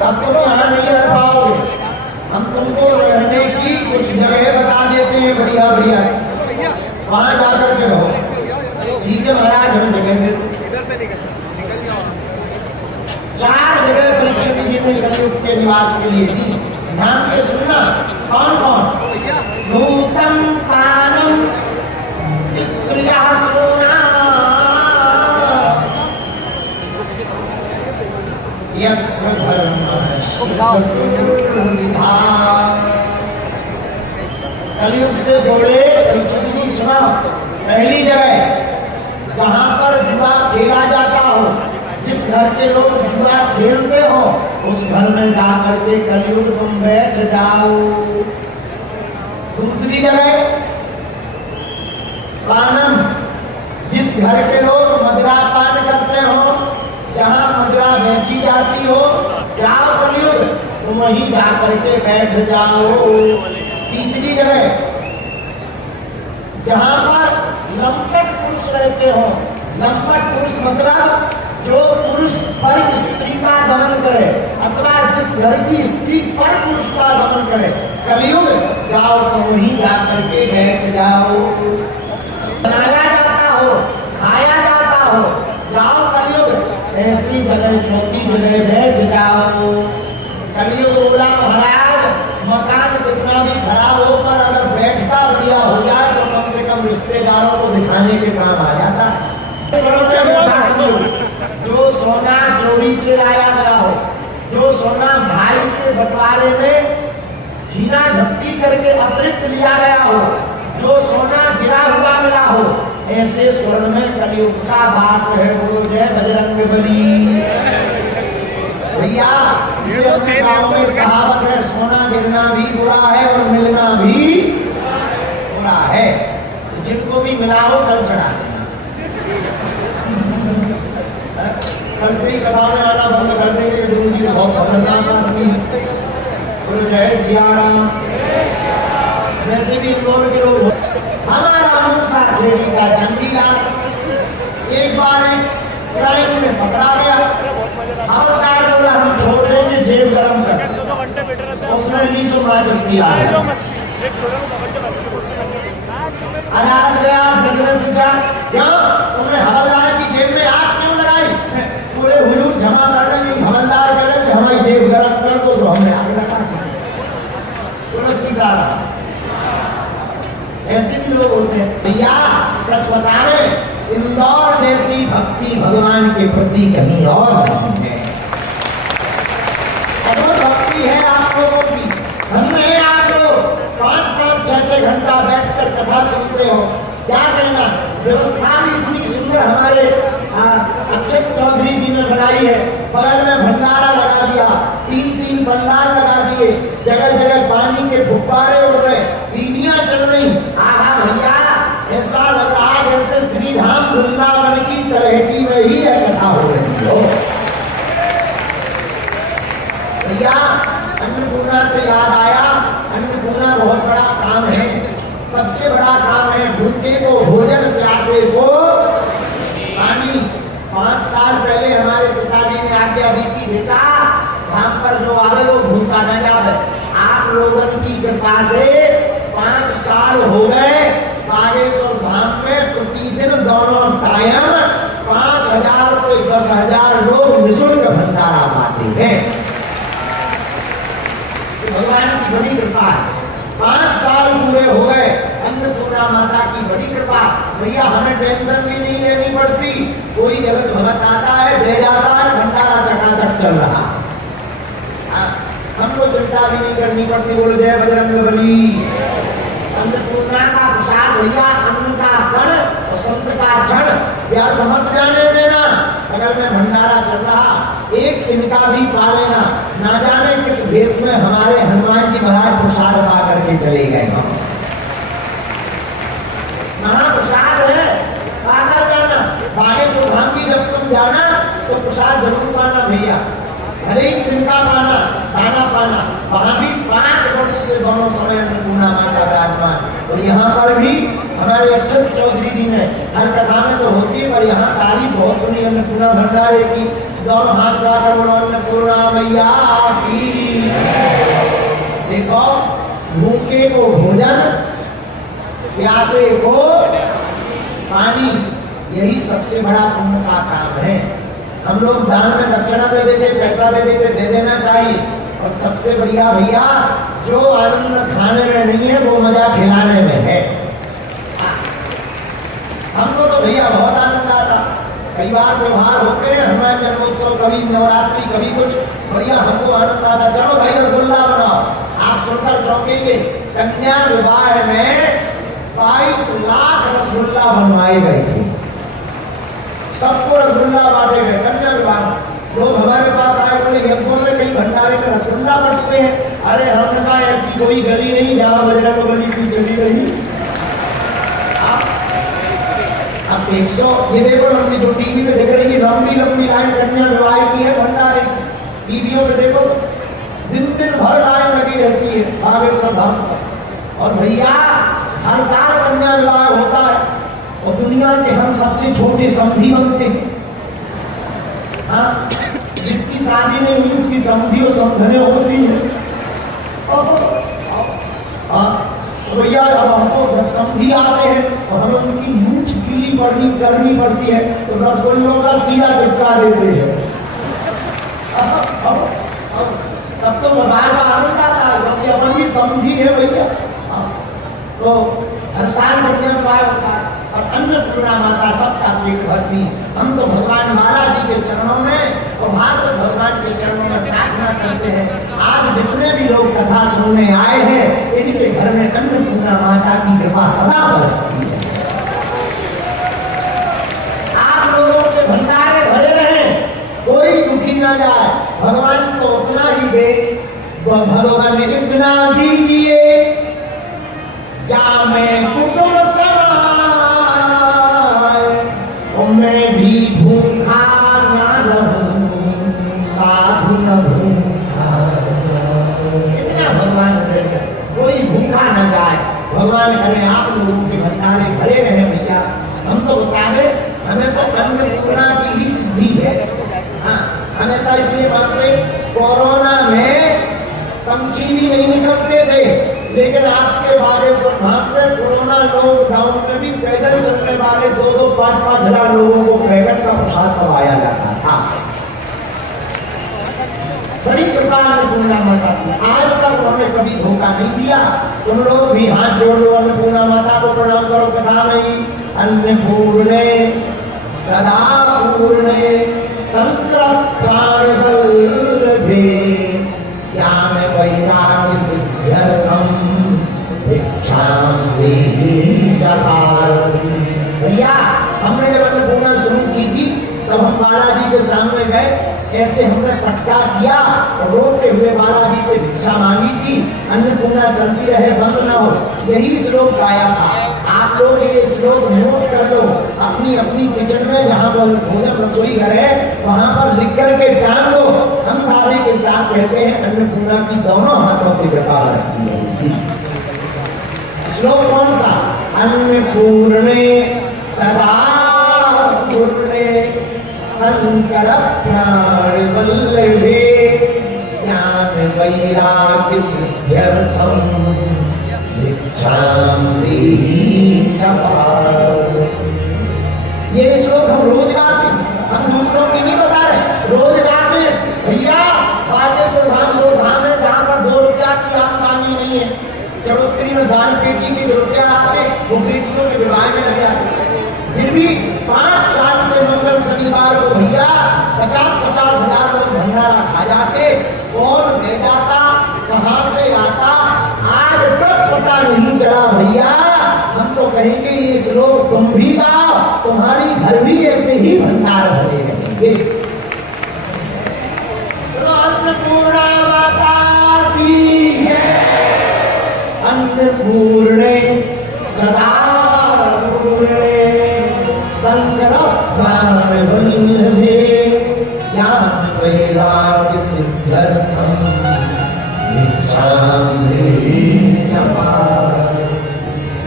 तब तुम यहाँ नहीं रह पाओगे। हम तुमको रहने की कुछ जगह बता देते हैं बढ़िया बढ़िया, वहां जाकर के रहो। ठीक है महाराज, हमें जगह दे दो। 4 जगह परीक्षित जी ने कलयुग के निवास के लिए दी। ध्यान से सुनना, कौन कौन? भूतम पानम स्त्रिया सोना, यत्र कलयुग से बोले परीक्षित जी सुना। पहली जगह जहां पर जुआ खेला जाता हो, जिस घर के लोग जुआ खेलते हो, उस घर में जाकर के कलयुग तुम बैठ जाओ। दूसरी जगह पानम, जिस घर के लोग मदिरा पान करते हो, जहां मदिरा बेची जाती हो, जाओ कलयुग तुम वहीं जाकर के बैठ जाओ। तीसरी जगह जहां पर लंपट पुरुष रहते हो, लंपट पुरुष मतलब जो पुरुष पर स्त्री का दमन करे, अथवा जिस घर की स्त्री पर पुरुष का दमन करे, कलयुग जाओ तो वहीं जाकर के बैठ जाओ। बनाया जाता हो, खाया जाता हो, जाओ कलयुग ऐसी जगह, चौथी जगह बैठ जाओ। कलयुग बोला महाराज मकान कितना भी खराब हो, पर अगर बैठका बढ़िया हो जाए तो कम से कम रिश्तेदारों को दिखाने के काम आ जाता है। जो सोना चोरी से लाया गया हो, जो सोना भाई के बंटवारे में झीना झपटी करके अतिरिक्त लिया गया हो, जो सोना गिरा हुआ मिला हो, ऐसे स्वर्ण में कलयुग का वास है। बोलो जय बजरंग बली। भैया गाँव में कहावत है, सोना गिरना भी बुरा है और मिलना भी बुरा है। जिनको भी मिला हो कल चढ़ा देना, कल से ही कबाने वाला बंद कर देंगे। गुरु जी बहुत खतरनाक आदमी है। बोलो जय सिया राम। वैसे भी इंदौर के लोग, हमारा मूसा खेड़ी का चंडीला एक बार एक क्राइम में पकड़ा गया। हवलदार बोला हम छोड़ देंगे, जेब गरम कर। उसने 1900 माचिस किया। अदालत गया, जज ने पूछा क्यों तुमने हवलदार की जेब में आग क्यों लगाई? बोले हुजूर क्षमा कर रहे, हवलदार कह रहे कि हमारी जेब गरम कर दो, तो हमने आग लगा दी। बोलो सीधा रहा। ऐसे भी लोग होते हैं। भैया सच बता रहे, इंदौर जैसी भक्ति भगवान के प्रति कहीं और नहीं है। अद्भुत भक्ति है आप लोगों की। हम नहीं, आप लोग 5-5, 6-6 घंटा बैठकर कथा सुनते हो। क्या कहना, व्यवस्था भी इतनी सुंदर हमारे अक्षत चौधरी जी ने बनाई है। बगल में भंडारा लगा दिया, 3-3 पंडाल लगा दिए, जगह जगह पानी के फुब्बारे उड़ रहे, दीदियां चल रही। आहा भैया ऐसा लग रहा है जैसे श्रीधाम वृंदावन की तलहटी में ही है कथा हो रही हो। भैया अन्नपूर्णा से याद आया, अन्नपूर्णा बहुत बड़ा काम है। सबसे बड़ा काम है भूखे को भोजन, प्यासे को पानी। 5 साल पहले हमारे पिताजी ने आज्ञा दी थी, बेटा धाम पर जो आवे वो भूखा न जावे। आप लोगों की कृपा से 5 साल हो गए, बागेश्वर धाम में प्रतिदिन दोनों टाइम 5000 से 10,000 लोग निःशुल्क भंडारा पाते हैं। भगवान की बड़ी कृपा है। 5 साल पूरे हो गए, अन्नपूर्णा माता की बड़ी कृपा। भैया हमें टेंशन भी नहीं लेनी पड़ती, कोई जगत भगत आता है, दे जाता है, भंडारा चकाचक चल रहा है। हमको चिंता भी नहीं करनी पड़ती। बोलो जय बजरंग बली। अन्नपूर्णा का प्रसाद भैया, अन्न का कण और संत का जड़ व्यर्थ मत जाने देना। बगल में भंडारा चल रहा, एक तिनका भी पा लेना। ना जाने किस भेष में हमारे हनुमान जी महाराज प्रसाद पा करके चले गए। महाप्रसाद है, पाकर जाना। बागेश्वर धाम की जब तुम जाना तो प्रसाद जरूर पाना भैया, भले ही तिनका पाना, दाना पाना। वहां भी 5 वर्ष से दोनों समय अन्नपूर्णा माता विराजमान। और यहाँ पर भी हमारे अक्षत चौधरी जी ने, हर कथा में तो होती है पर यहाँ तारीफ बहुत सुनी अन्नपूर्णा भंडारे की। दोनों हाथ उठाकर बोलो अन्नपूर्णा मैया भूखे को भोजन, प्यासे को पानी, यही सबसे बड़ा पुण्य का काम है। हम लोग दान में दक्षिणा दे देते, पैसा दे देते, दे देना चाहिए, और सबसे बढ़िया भैया जो आनंद खाने में नहीं है वो मजा खिलाने में है। हमको तो भैया बहुत आनंद आता, कई बार त्योहार होते हैं, हनुमान जन्मोत्सव, कभी नवरात्रि, कभी कुछ, बढ़िया हमको आनंद आता, चलो भाई रसगुल्ला बनाओ। आप सुनकर चौंकेंगे, कन्या विवाह में 22 लाख रसगुल्ला बनवाए गए थे, सबको रसगुल्ला बांटे गए कन्या विवाह। लोग हमारे पास आए, बोले ये बोले कहीं भंडारे में रसगुल्ला बांटते हैं। अरे हमने कहा ऐसी कोई गली नहीं जहाँ बजरंगबली की चली रही। अब 100 ये देखो लंबी, जो टीवी पे देख रही है, लंबी लंबी लाइन कन्या विवाह की है भंडारे की, टीवियों पे देखो दिन दिन भर लाइन लगी रहती है बागेश्वर धाम पर। और भैया हर साल कन्या विवाह होता है, और दुनिया के हम सबसे छोटे समधी बनते हैं। हाँ, जिसकी शादी नहीं हुई उसकी समधी और समधने होती है। भैया अब हमको जब समधी आते हैं और हमें उनकी मूंछ गीली करनी पड़ती है, तो रसगुल्लों का सीधा चिपका देते हैं। तब तो विवाह का आनंद आता है, क्योंकि अपन भी समधी है भैया। तो हर साल कन्या विवाह होता है, और अन्नपूर्णा माता सबका पेट भरती। हम तो भगवान बालाजी के चरणों में और भागवत भगवान के चरणों में प्रार्थना करते हैं, आज जितने भी लोग कथा सुनने आए हैं, इनके घर में अन्नपूर्णा माता की कृपा सदा बरसती है। आप लोगों के भंडारे भरे रहें, कोई दुखी ना जाए। भगवान को उतना ही दे, भगवान ने इतना दीजिए जा मैं कुटुंब मैं भी भूखा ना रहूं, साधु न भूखा। इतना भगवान ने दिया, कोई भूखा ना जाए। भगवान करे आप लोगों के भंडारे भरे रहे भैया। हम तो बतावे, हमें तो अन्नपूर्णा की ही सिद्धि है। हाँ, हमेशा इसलिए मानते, कोरोना में पंछी भी नहीं निकलते थे, लेकिन आपके बागेश्वर धाम में कोरोना लॉकडाउन में भी पैदल चलने वाले 2-2, 5-5 हजार लोगों को पैकेट का प्रसाद करवाया जाता था। बड़ी कृपा अन्नपूर्णा माता की, आज तक उन्होंने कभी धोखा नहीं दिया। तुम लोग भी हाथ जोड़ लो, अन्नपूर्णा माता को प्रणाम करो। कथा में ही अन्नपूर्णे सदा पूर्णे संकर प्राण वल्लभे ज्ञान वैराग्य सिद्ध्यर्थम भिक्षाम देहि च पार्वती। भैया हमने जब अन्नपूर्णा शुरू की थी, तब हम बालाजी के सामने गए, ऐसे हमने पटका किया और रोते हुए बालाजी से भिक्षा मांगी थी, अन्नपूर्णा चलती रहे, बंद ना हो, यही श्लोक गाया था। आप लोग ये श्लोक नोट कर लो, अपनी अपनी किचन में जहाँ भोजन रसोई घर है वहां पर लिख करके टांग दो। हम दादे के साथ कहते हैं अन्नपूर्णा की दोनों हाथों से कृपा बरसती है। श्लोक कौन सा? अन्नपूर्णे सदा पूर्णे शंकर प्राण वल्लभे ज्ञान वैराग्य सिद्ध्यर्थम भिक्षाम देहि च पार्वती। ये श्लोक हम रोज गाते, हम दूसरों की नहीं बता रहे, रोज गाते। भैया बागेश्वर धाम वो धाम है जहाँ पर 2 रुपया की आमदनी नहीं है। चढ़ोतरी में दान पेटी के जो रुपया आते, वो बेटियों के विवाह में लग जाते। फिर भी 5 साल से मंगल शनिवार को भैया 50-50 हजार लोग भंडारा खा जाते। कौन दे जाता, कहाँ से आता, आज तक पता नहीं चला भैया। हम तो कहेंगे ये श्लोक तुम भी गाओ, तुम्हारी घर भी ऐसे ही भंडार भरे रहेंगे। अन्नपूर्णा माता की है, अन्नपूर्णे सदा पूर्णे शंकर प्राण वल्लभे ज्ञान वैराग्य सिद्ध्यर्थम भिक्षाम देहि च पार्वती।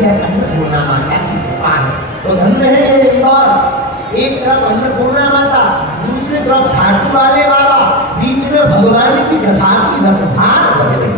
यह अन्नपूर्णा माता की कृपा है। तो धन्य है ये इंदौर, एक तरफ अन्नपूर्णा माता, दूसरी तरफ खाटू वाले बाबा, बीच में भगवान की कथा की रसधार बन रही।